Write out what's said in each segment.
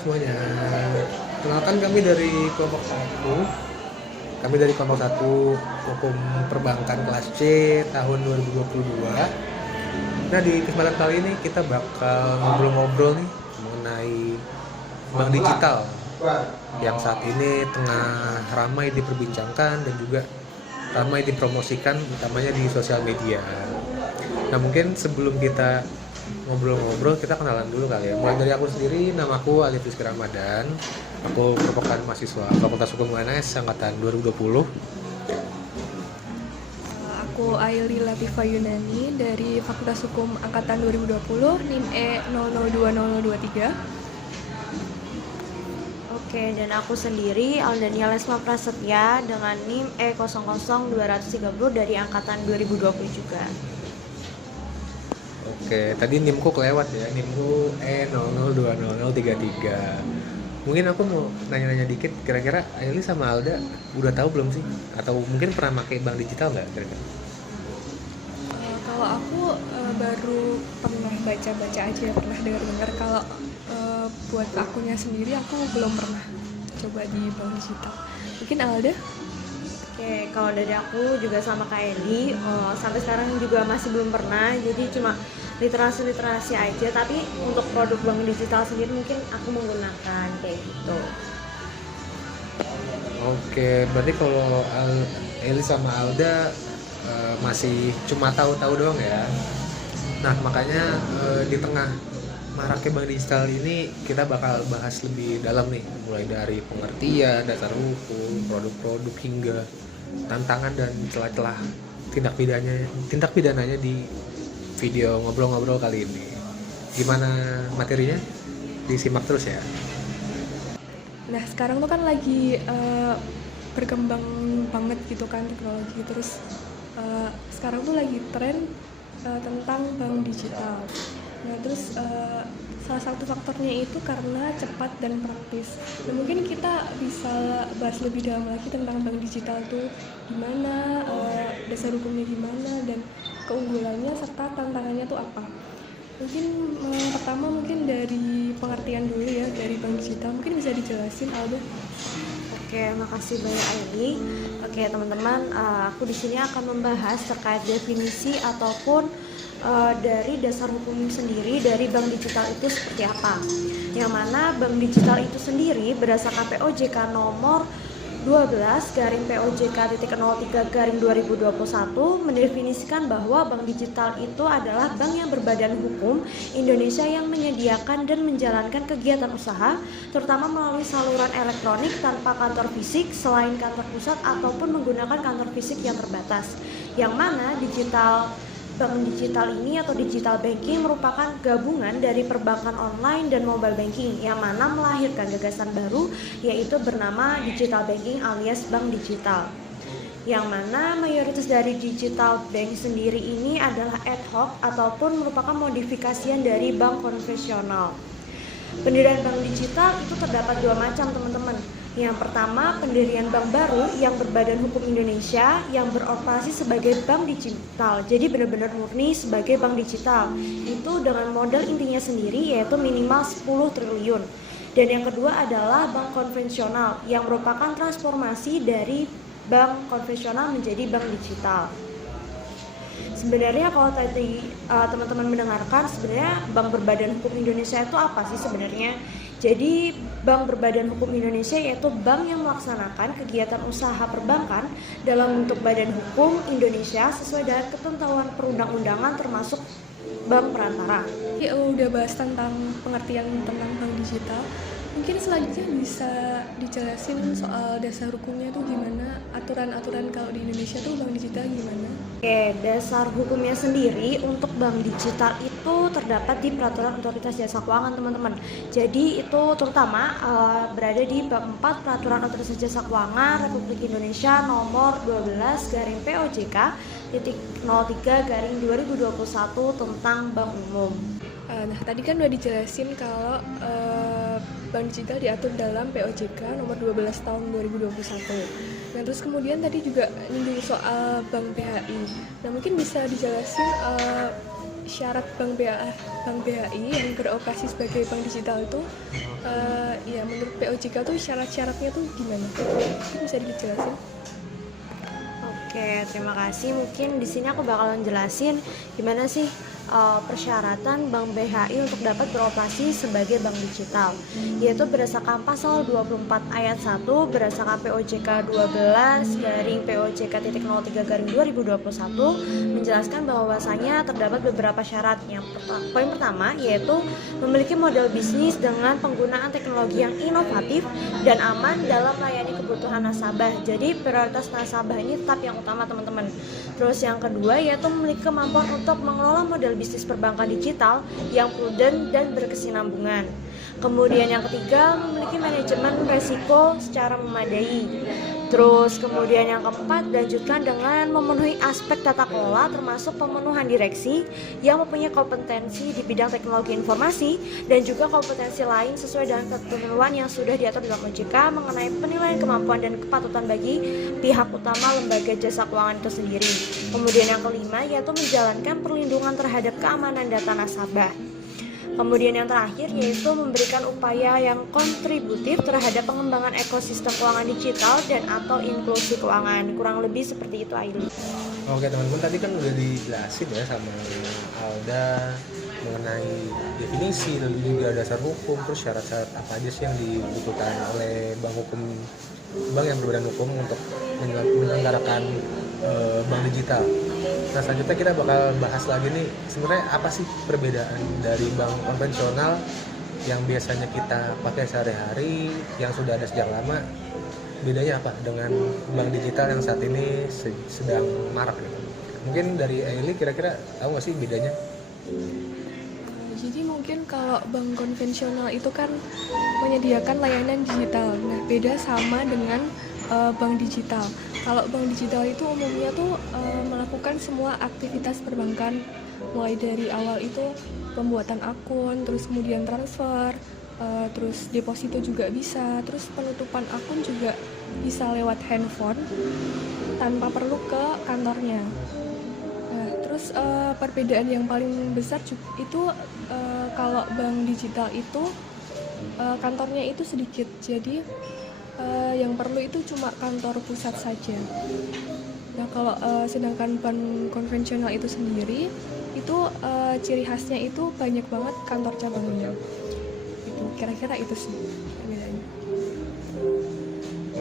semuanya. Kenalkan kami dari kelompok 1. Kami dari kelompok 1 Hukum Perbankan kelas C tahun 2022. Nah, di kesempatan kali ini kita bakal ngobrol-ngobrol nih mengenai bank digital yang saat ini tengah ramai diperbincangkan dan juga ramai dipromosikan utamanya di sosial media. Nah, mungkin sebelum kita ngobrol-ngobrol, kita kenalan dulu kali ya. Mulai dari aku sendiri, namaku Alif Rizky Ramadan. Aku merupakan mahasiswa Fakultas Hukum UNS angkatan 2020. Aku Aili Latifa Yunani dari Fakultas Hukum Angkatan 2020, NIM E002023. Oke, dan aku sendiri Aldania Lesma Prasetya dengan NIM E00230 dari Angkatan 2020 juga. Oke, tadi NIM-ku kelewat ya. NIM-ku E002033. Mungkin aku mau nanya-nanya dikit, kira-kira Aili sama Alda udah tahu belum sih? Atau mungkin pernah pakai bank digital nggak kira-kira? Kalau aku baru pernah baca-baca aja, pernah dengar-dengar. Kalau buat akunnya sendiri aku belum pernah coba di bank digital. Mungkin Alda? Oke, kalau dari aku juga sama kayak Eli, sampai sekarang juga masih belum pernah, jadi cuma literasi aja, tapi untuk produk bank digital sendiri mungkin aku menggunakan kayak gitu. Oke, berarti kalau Eli sama Alda masih cuma tahu-tahu doang ya. Nah, makanya di tengah maraknya bank digital ini kita bakal bahas lebih dalam nih, mulai dari pengertian, dasar hukum, produk-produk hingga tantangan dan celah-celah tindak pidananya di video ngobrol-ngobrol kali ini. Gimana materinya? Disimak terus ya. Nah, sekarang tuh kan lagi berkembang banget gitu kan teknologi. Terus sekarang tuh lagi tren tentang bank digital. Nah, terus salah satu faktornya itu karena cepat dan praktis. Nah, mungkin kita bisa bahas lebih dalam lagi tentang bank digital tuh gimana, dasar hukumnya gimana, dan keunggulannya serta tantangannya tuh apa. Mungkin pertama mungkin dari pengertian dulu ya dari bank digital. Mungkin bisa dijelasin, Aldo? Oke, makasih banyak Aili. Oke, teman-teman, aku di sini akan membahas terkait definisi ataupun dari dasar hukum sendiri dari bank digital itu seperti apa. Yang mana bank digital itu sendiri berdasarkan POJK nomor 12/POJK.03/2021 mendefinisikan bahwa bank digital itu adalah bank yang berbadan hukum Indonesia yang menyediakan dan menjalankan kegiatan usaha terutama melalui saluran elektronik tanpa kantor fisik selain kantor pusat ataupun menggunakan kantor fisik yang terbatas. Yang mana bank digital ini atau digital banking merupakan gabungan dari perbankan online dan mobile banking yang mana melahirkan gagasan baru yaitu bernama digital banking alias bank digital. Yang mana mayoritas dari digital bank sendiri ini adalah ad hoc ataupun merupakan modifikasian dari bank konvensional. Pendirian bank digital itu terdapat dua macam, teman-teman. Yang pertama, pendirian bank baru yang berbadan hukum Indonesia yang beroperasi sebagai bank digital. Jadi benar-benar murni sebagai bank digital. Itu dengan modal intinya sendiri yaitu minimal 10 triliun. Dan yang kedua adalah bank konvensional yang merupakan transformasi dari bank konvensional menjadi bank digital. Sebenarnya kalau tadi teman-teman mendengarkan, sebenarnya bank berbadan hukum Indonesia itu apa sih sebenarnya? Jadi bank berbadan hukum Indonesia yaitu bank yang melaksanakan kegiatan usaha perbankan dalam bentuk badan hukum Indonesia sesuai dengan ketentuan perundang-undangan termasuk bank perantara. Udah bahas tentang pengertian tentang bank digital. Mungkin selanjutnya bisa dijelasin soal dasar hukumnya tuh gimana, aturan-aturan kalau di Indonesia tuh bank digital gimana? Oke, dasar hukumnya sendiri untuk bank digital itu terdapat di Peraturan Otoritas Jasa Keuangan, teman-teman. Jadi itu terutama berada di bab 4 Peraturan Otoritas Jasa Keuangan Republik Indonesia nomor 12/POJK.03/2021 tentang bank umum. Nah, tadi kan udah dijelasin kalau bank digital diatur dalam POJK nomor 12 tahun 2021. Nah, terus kemudian tadi juga nyinggung soal Bank BHI. Nah, mungkin bisa dijelasin syarat Bank BHI yang beroperasi sebagai bank digital itu, ya menurut POJK tuh syarat-syaratnya tuh gimana? Itu bisa dijelasin? Oke, terima kasih. Mungkin di sini aku bakalan jelasin gimana sih persyaratan Bank BHI untuk dapat beroperasi sebagai bank digital, yaitu berdasarkan pasal 24 ayat 1 berdasarkan POJK 12/POJK.03/2021 menjelaskan bahwasanya terdapat beberapa syarat. Poin pertama yaitu memiliki model bisnis dengan penggunaan teknologi yang inovatif dan aman dalam melayani kebutuhan nasabah. Jadi prioritas nasabah ini tetap yang utama, teman-teman. Terus yang kedua yaitu memiliki kemampuan untuk mengelola model bisnis perbankan digital yang prudent dan berkesinambungan. Kemudian yang ketiga, memiliki manajemen resiko secara memadai. Terus kemudian yang keempat, dilanjutkan dengan memenuhi aspek tata kelola termasuk pemenuhan direksi yang mempunyai kompetensi di bidang teknologi informasi dan juga kompetensi lain sesuai dengan ketentuan yang sudah diatur dalam OJK mengenai penilaian kemampuan dan kepatutan bagi pihak utama lembaga jasa keuangan itu sendiri. Kemudian yang kelima yaitu menjalankan perlindungan terhadap keamanan data nasabah. Kemudian yang terakhir yaitu memberikan upaya yang kontributif terhadap pengembangan ekosistem keuangan digital dan atau inklusi keuangan. Kurang lebih seperti itu, Aili. Oke teman-teman, tadi kan udah dijelasin ya sama Alda mengenai definisi, lalu juga dasar hukum, terus syarat-syarat apa aja sih yang dibutuhkan oleh bank yang berbadan hukum untuk menyelenggarakan bank digital. Nah selanjutnya kita bakal bahas lagi nih, sebenarnya apa sih perbedaan dari bank konvensional yang biasanya kita pakai sehari-hari, yang sudah ada sejak lama, bedanya apa dengan bank digital yang saat ini sedang marak gitu. Mungkin dari Aili kira-kira tahu nggak sih bedanya? Jadi mungkin kalau bank konvensional itu kan menyediakan layanan digital. Nah, beda sama dengan bank digital. Kalau bank digital itu umumnya tuh melakukan semua aktivitas perbankan, mulai dari awal itu pembuatan akun, terus kemudian transfer, terus deposito juga bisa, terus penutupan akun juga bisa lewat handphone tanpa perlu ke kantornya. Nah, terus perbedaan yang paling besar itu kalau bank digital itu kantornya itu sedikit, jadi yang perlu itu cuma kantor pusat saja. Nah kalau sedangkan bank konvensional itu sendiri itu ciri khasnya itu banyak banget kantor cabangnya. Itu kira-kira itu sih bedanya.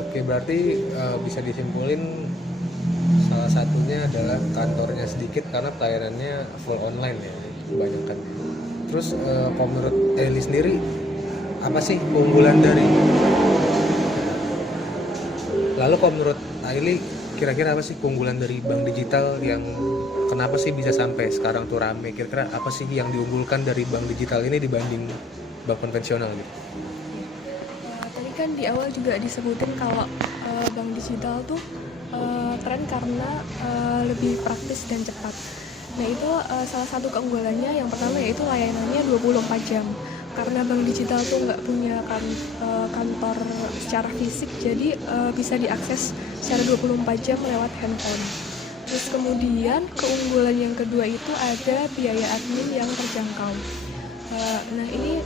Oke, berarti bisa disimpulin salah satunya adalah kantornya sedikit karena pelayanannya full online ya kebanyakan. Terus kalau menurut Eli sendiri apa sih keunggulan dari? Lalu kalau menurut Aili kira-kira apa sih keunggulan dari bank digital yang kenapa sih bisa sampai sekarang tuh rame? Kira-kira apa sih yang diunggulkan dari bank digital ini dibanding bank konvensional gitu? Tadi kan di awal juga disebutin kalau bank digital tuh tren karena lebih praktis dan cepat. Nah itu salah satu keunggulannya yang pertama yaitu layanannya 24 jam. Karena bank digital tuh nggak punya kantor secara fisik, jadi bisa diakses secara 24 jam lewat handphone. Terus kemudian keunggulan yang kedua itu ada biaya admin yang terjangkau. Nah ini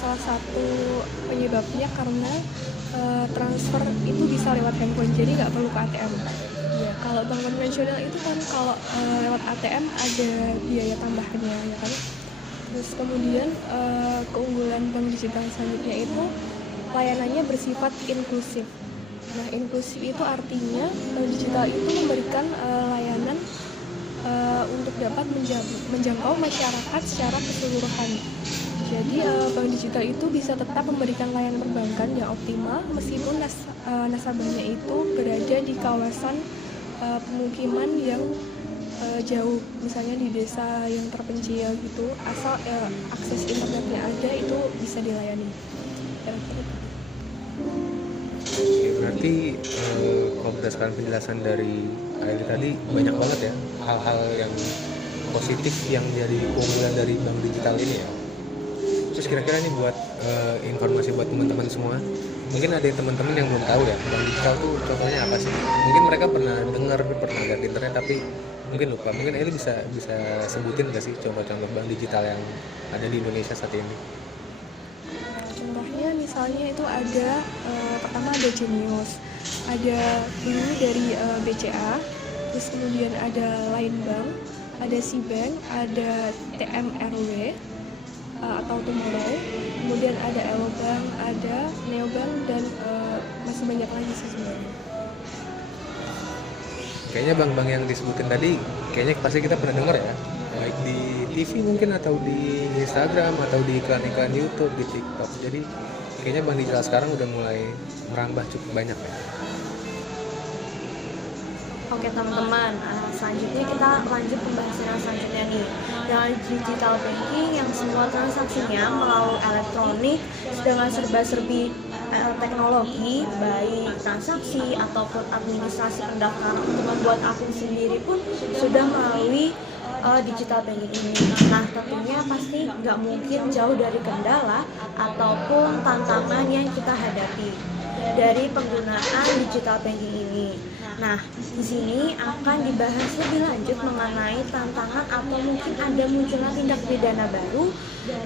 salah satu penyebabnya karena transfer itu bisa lewat handphone, jadi nggak perlu ke ATM. Ya, kalau bank konvensional itu kan kalau lewat ATM ada biaya tambahannya, ya kan. Terus kemudian keunggulan bank digital selanjutnya itu layanannya bersifat inklusif. Nah, inklusif itu artinya bank digital itu memberikan layanan untuk dapat menjangkau masyarakat secara keseluruhan. Jadi bank digital itu bisa tetap memberikan layanan perbankan yang optimal meskipun nasabahnya itu berada di kawasan pemukiman yang jauh, misalnya di desa yang terpencil gitu, asal akses internetnya ada itu bisa dilayani. Oke, berarti kalau berdasarkan penjelasan dari Aili tadi banyak banget ya hal-hal yang positif yang jadi keunggulan dari bank digital ini ya. Terus kira-kira nih buat informasi buat teman-teman semua, mungkin ada teman-teman yang belum tahu ya bank digital tuh contohnya apa sih. Mungkin mereka pernah dengar, pernah lihat di internet tapi mungkin lupa. Mungkin Eli bisa sebutin nggak sih contoh-contoh bank digital yang ada di Indonesia saat ini? Contohnya misalnya itu ada pertama ada Genius, ada dulu dari BCA, terus kemudian ada Line Bank, ada Cbank, ada TMRW atau Tomorrow, kemudian ada Elobank, ada Neobank, dan masih banyak lagi sih sebenarnya. Kayaknya bank-bank yang disebutin tadi kayaknya pasti kita pernah dengar ya, baik di TV mungkin atau di Instagram atau di iklan-iklan YouTube, di TikTok. Jadi kayaknya bank digital sekarang udah mulai merambah cukup banyak ya. Oke teman-teman, selanjutnya kita lanjut pembahasan yang selanjutnya nih. Dengan digital banking yang semua transaksinya melalui elektronik dengan serba-serbi teknologi, baik transaksi ataupun administrasi pendaftaran untuk membuat akun sendiri pun sudah melalui digital banking ini. Nah tentunya pasti nggak mungkin jauh dari kendala ataupun tantangan yang kita hadapi dari penggunaan digital banking ini. Nah, di sini akan dibahas lebih lanjut mengenai tantangan atau mungkin ada munculnya tindak pidana baru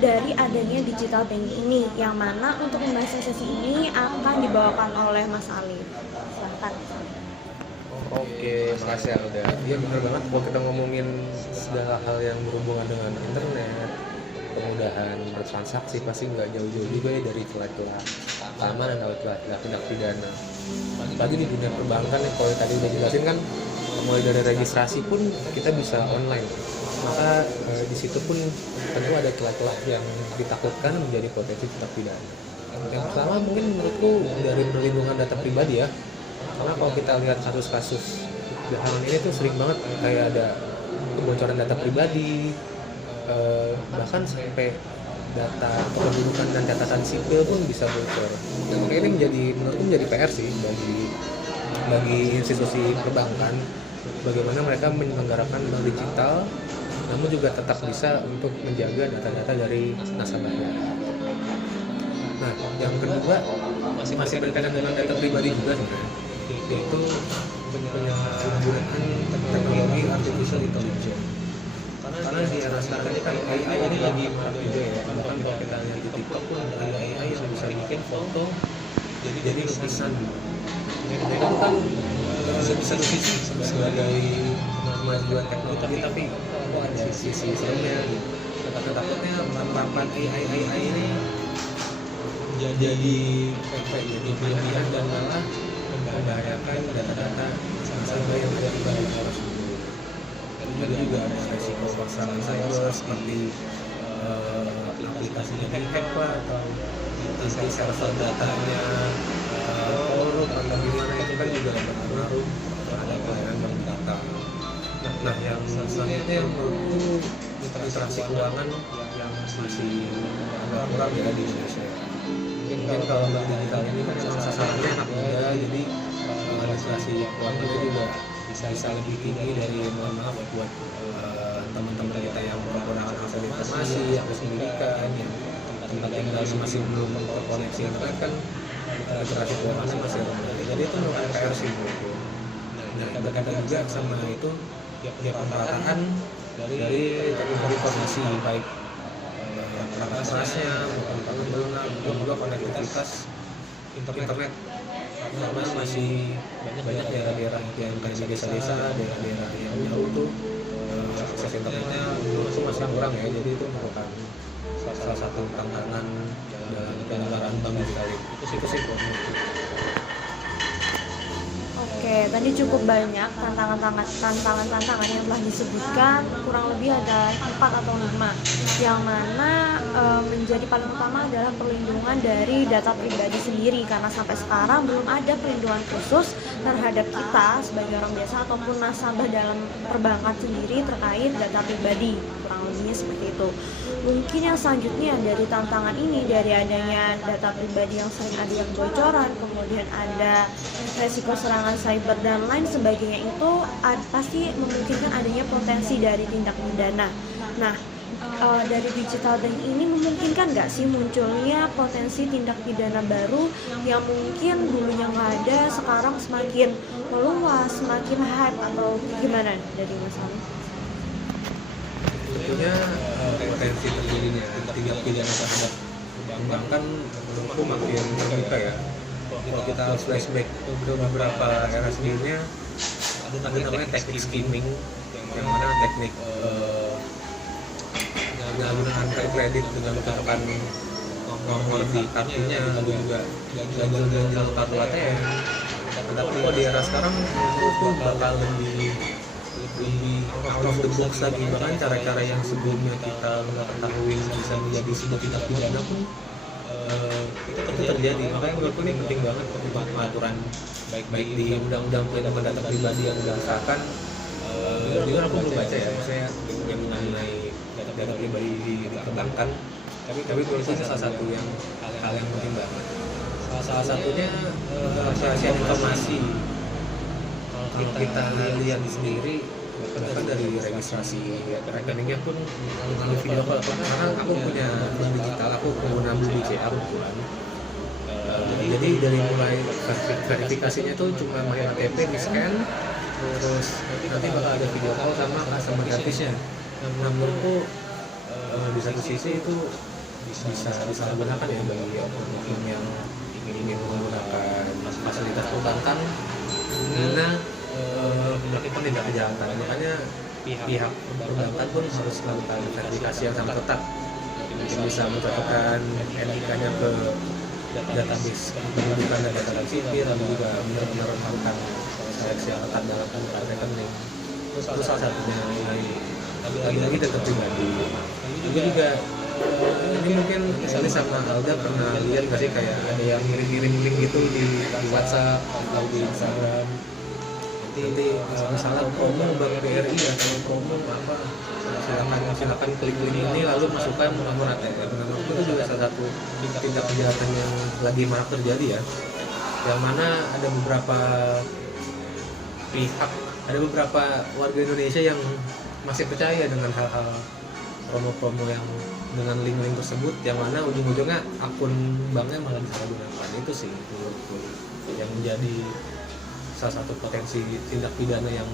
dari adanya digital banking ini, yang mana untuk membahas sesi ini akan dibawakan oleh Mas Alif. Silakan. Oke, makasih ya udah. Iya benar banget kalau kita ngomongin segala hal yang berhubungan dengan internet, kemudahan bertransaksi pasti nggak jauh-jauh juga ya dari celah-celah keamanan atau celah-celah tindak pidana. Apalagi di dunia perbankan yang kalau tadi udah jelasin kan, mulai dari registrasi pun kita bisa online. Maka di situ pun tentu ada celah-celah yang ditakutkan menjadi potensi tindak pidana. Yang pertama mungkin menurutku dari perlindungan data pribadi ya. Karena kalau kita lihat kasus-kasus belakangan ini tuh sering banget kayak ada kebocoran data pribadi, bahkan sampai data kependudukan dan catatan sipil pun bisa bocor. Dan makanya ini menurutku menjadi PR sih bagi institusi perbankan, bagaimana mereka menyelenggarakan bank digital namun juga tetap bisa untuk menjaga data-data dari nasabahnya. Nah, yang kedua masih berkaitan dengan data pribadi juga sebenarnya, yaitu penyalahgunaan teknologi artificial intelligence. Karena di era sekarang ini kan AI ini lagi marak juga ya. Bahkan kalau kita lihat di TikTok pun ada AI yang bisa bikin foto jadi lukisan. Itu kan bisa lukisan sebagai kemajuan teknologi, tapi kok ada sisi seremnya gitu. Takutnya manfaat AI ini jadi berlebihan dan malah membahayakan data-data nasabah yang ada di balik layar. Dan juga ada resiko permasalahan cyber seperti aplikasinya di-hack lah, atau nanti server datanya korup atau gimana, itu kan juga berpengaruh terhadap pelayanan bank data. Nah, yang selanjutnya menurutku literasi keuangan yang masih agak kurang ya di Indonesia. Mungkin kalau bank digital ini kan memang sasarannya anak muda, jadi literasi keuangan itu juga bisa lebih tinggi dari, mohon maaf buat teman-teman kita yang menggunakan akses informasi, akses pendidikan, yang tempat tinggalnya masih belum terkoneksi internet kan, literasi keuangannya masih rendah. Jadi itu merupakan PR sih menurutku. Nah, berkaitan juga sama itu ya pemerataan dari informasi, baik perangkat maupun pengguna, dan juga konektivitas internet. Karena masih banyak daerah-daerah yang kayak di desa-desa, daerah-daerah yang jauh tuh akses internetnya masih kurang ya. Jadi itu merupakan salah satu tantangan dalam penyelenggaraan bank digital itu sih menurutku. Oke, tadi cukup banyak tantangan yang telah disebutkan, kurang lebih ada 4 atau 5, yang mana menjadi paling utama adalah perlindungan dari data pribadi sendiri, karena sampai sekarang belum ada perlindungan khusus terhadap kita sebagai orang biasa ataupun nasabah dalam perbankan sendiri terkait data pribadi, kurang lebihnya seperti itu. Mungkin yang selanjutnya dari tantangan ini, dari adanya data pribadi yang sering ada yang bocoran, kemudian ada resiko serangan cyber dan lain sebagainya, itu pasti memungkinkan adanya potensi dari tindak pidana. Nah, dari digital bank ini memungkinkan nggak sih munculnya potensi tindak pidana baru yang mungkin dulunya nggak ada, sekarang semakin meluas, semakin hype, atau gimana dari Mas Ali? Tentunya potensi terjadinya tindak pidana terhadap perbankan menurutku makin terbuka ya. Kalau kita flashback ke beberapa era sebelumnya, ada namanya teknik skimming, yang mana teknik penyalahgunaan kredit dengan menetapkan nomor di kartunya, lalu juga ganjil kartu ATM. Tapi kalau di era sekarang itu bakal lebih out of the box lagi, bahkan cara-cara yang sebelumnya kita nggak ketahui bisa menjadi sebuah tindak pidana pun itu terjadi. Makanya menurutku ini penting banget pengaturan baik di undang-undang pelindungan data pribadi yang udah disahkan. Jujur aku belum baca ya, maksudnya yang mengenai data pribadi di perbankan. Tapi menurutku ini salah satu hal yang penting banget. Salah satunya kerahasiaan informasi. Kalau kita lihat sendiri, bahkan dari registrasi rekeningnya pun melalui video call. Karena aku punya bank digital, aku pengguna BCA kebetulan. Jadi dari mulai verifikasinya tuh cuma pakai KTP di scan, terus nanti bakal ada video call sama customer service-nya. Nah, menurutku di satu sisi itu bisa disalahgunakan ya bagi oknum yang ingin menggunakan fasilitas perbankan karena melakukan tindak kejahatan. Makanya pihak perbankan pun harus melakukan verifikasi yang sangat ketat, bisa mencatatkan NIK-nya ke database pendudukan dan data sipil, lalu juga benar-benar melakukan seleksi yang ketat dalam penggunaan rekening. Itu salah satunya lagi-lagi data pribadi. Juga ini mungkin Sally sama Alda pernah lihat nggak sih kayak ada yang ngirim link gitu di WhatsApp atau di Instagram. Nanti misalnya promo Bank BRI atau promo apa, silakan klik link ini lalu masukkan nomor ATM. Itu juga salah satu tindak kejahatan yang lagi marak terjadi ya, yang mana ada beberapa pihak, ada beberapa warga Indonesia yang masih percaya dengan hal-hal promo-promo yang dengan link-link tersebut, yang mana ujung-ujungnya akun banknya malah disalahgunakan. Itu sih menurutku yang menjadi salah satu potensi tindak pidana yang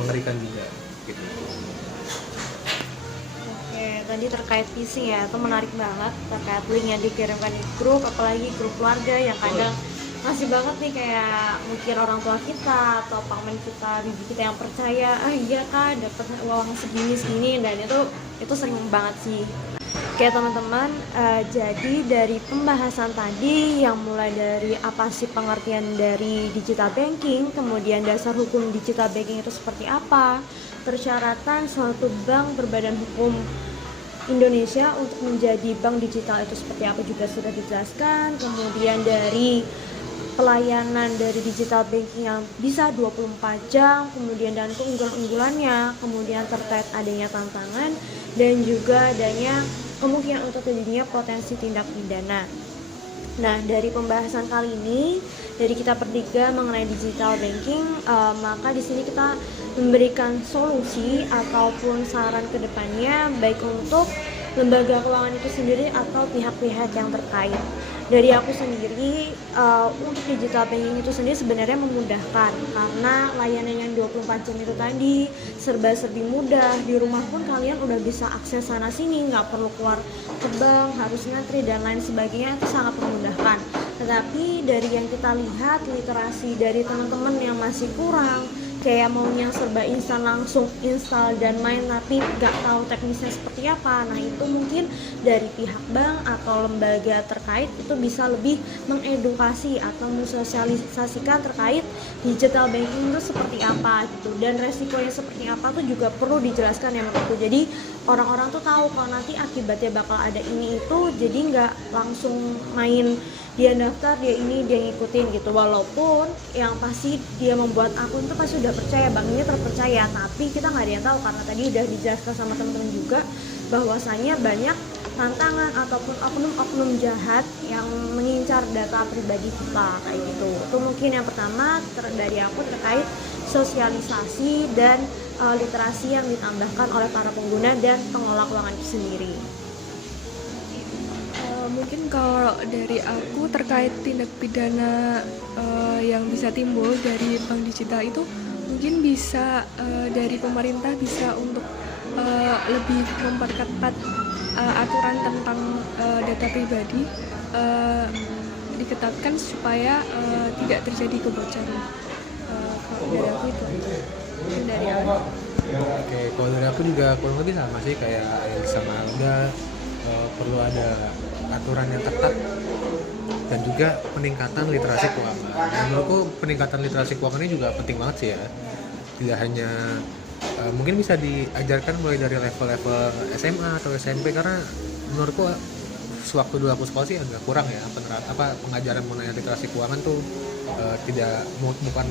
mengerikan juga gitu. Oke, tadi terkait phishing ya, itu menarik banget terkait link yang dikirimkan di grup, apalagi grup keluarga yang kadang masih banget nih kayak mungkin orang tua kita atau paman kita, bibi kita yang percaya, iya kak dapat uang segini, dan itu sering banget sih. Oke teman-teman, jadi dari pembahasan tadi yang mulai dari apa sih pengertian dari digital banking, kemudian dasar hukum digital banking itu seperti apa, persyaratan suatu bank berbadan hukum Indonesia untuk menjadi bank digital itu seperti apa juga sudah dijelaskan, kemudian dari pelayanan dari digital banking yang bisa 24 jam, kemudian dan keunggulan-unggulannya, kemudian terkait adanya tantangan dan juga adanya kemungkinan untuk terjadinya potensi tindak pidana. Nah, dari pembahasan kali ini dari kita bertiga mengenai digital banking, maka di sini kita memberikan solusi ataupun saran ke depannya baik untuk lembaga keuangan itu sendiri atau pihak-pihak yang terkait. Dari aku sendiri, untuk digital banking itu sendiri sebenarnya memudahkan karena layanan yang 24 jam itu tadi serba-serbi mudah. Di rumah pun kalian udah bisa akses sana sini, nggak perlu keluar ke bank, harus ngantri dan lain sebagainya, itu sangat memudahkan. Tetapi dari yang kita lihat, literasi dari teman-teman yang masih kurang, kayak maunya serba instan, langsung install dan main, tapi nggak tahu teknisnya seperti apa. Nah, itu mungkin dari pihak bank atau lembaga terkait itu bisa lebih mengedukasi atau mensosialisasikan terkait digital banking itu seperti apa gitu, dan resikonya seperti apa tuh juga perlu dijelaskan ya menurutku. Jadi orang-orang tuh tahu kalau nanti akibatnya bakal ada ini itu, jadi nggak langsung main dia daftar, dia ini, dia ngikutin gitu. Walaupun yang pasti dia membuat akun itu pasti udah percaya, bank ini terpercaya, tapi kita nggak ada yang tahu karena tadi udah dijelaskan sama teman-teman juga bahwasanya banyak tantangan ataupun oknum-oknum jahat yang mengincar data pribadi kita kayak gitu. Itu mungkin yang pertama dari aku terkait sosialisasi dan literasi yang ditambahkan oleh para pengguna dan pengelola keuangan itu sendiri. Mungkin kalau dari aku terkait tindak pidana yang bisa timbul dari bank digital itu mungkin bisa dari pemerintah bisa untuk lebih memperketat aturan tentang data pribadi, diketatkan supaya tidak terjadi kebocoran. Kalau dari aku itu aja. Mungkin dari aku. Oke, kalau dari aku juga kurang lebih sama sih kayak yang sama Alga, perlu ada aturan yang ketat dan juga peningkatan literasi keuangan. Dan menurutku peningkatan literasi keuangan ini juga penting banget sih ya. Tidak hanya mungkin bisa diajarkan mulai dari level-level SMA atau SMP, karena menurutku sewaktu dulu aku sekolah sih agak kurang ya pengajaran mengenai literasi keuangan tuh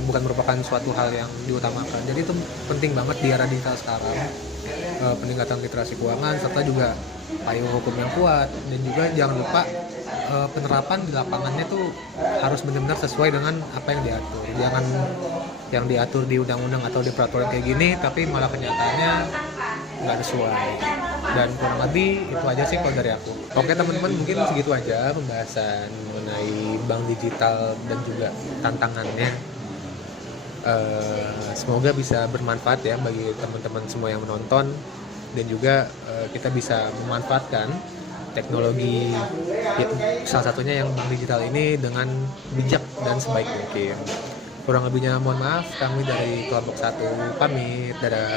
bukan merupakan suatu hal yang diutamakan. Jadi itu penting banget di era digital sekarang, peningkatan literasi keuangan serta juga payung hukum yang kuat, dan juga jangan lupa penerapan di lapangannya tuh harus benar-benar sesuai dengan apa yang diatur. Jangan yang diatur di undang-undang atau di peraturan kayak gini tapi malah kenyataannya nggak sesuai. Dan kurang lebih itu aja sih kalau dari aku. Oke teman-teman, mungkin segitu aja pembahasan mengenai bank digital dan juga tantangannya. Semoga bisa bermanfaat ya bagi teman-teman semua yang menonton, dan juga kita bisa memanfaatkan teknologi salah satunya yang bank digital ini dengan bijak dan sebaik mungkin. Kurang lebihnya mohon maaf, kami dari kelompok 1 pamit. Dadah.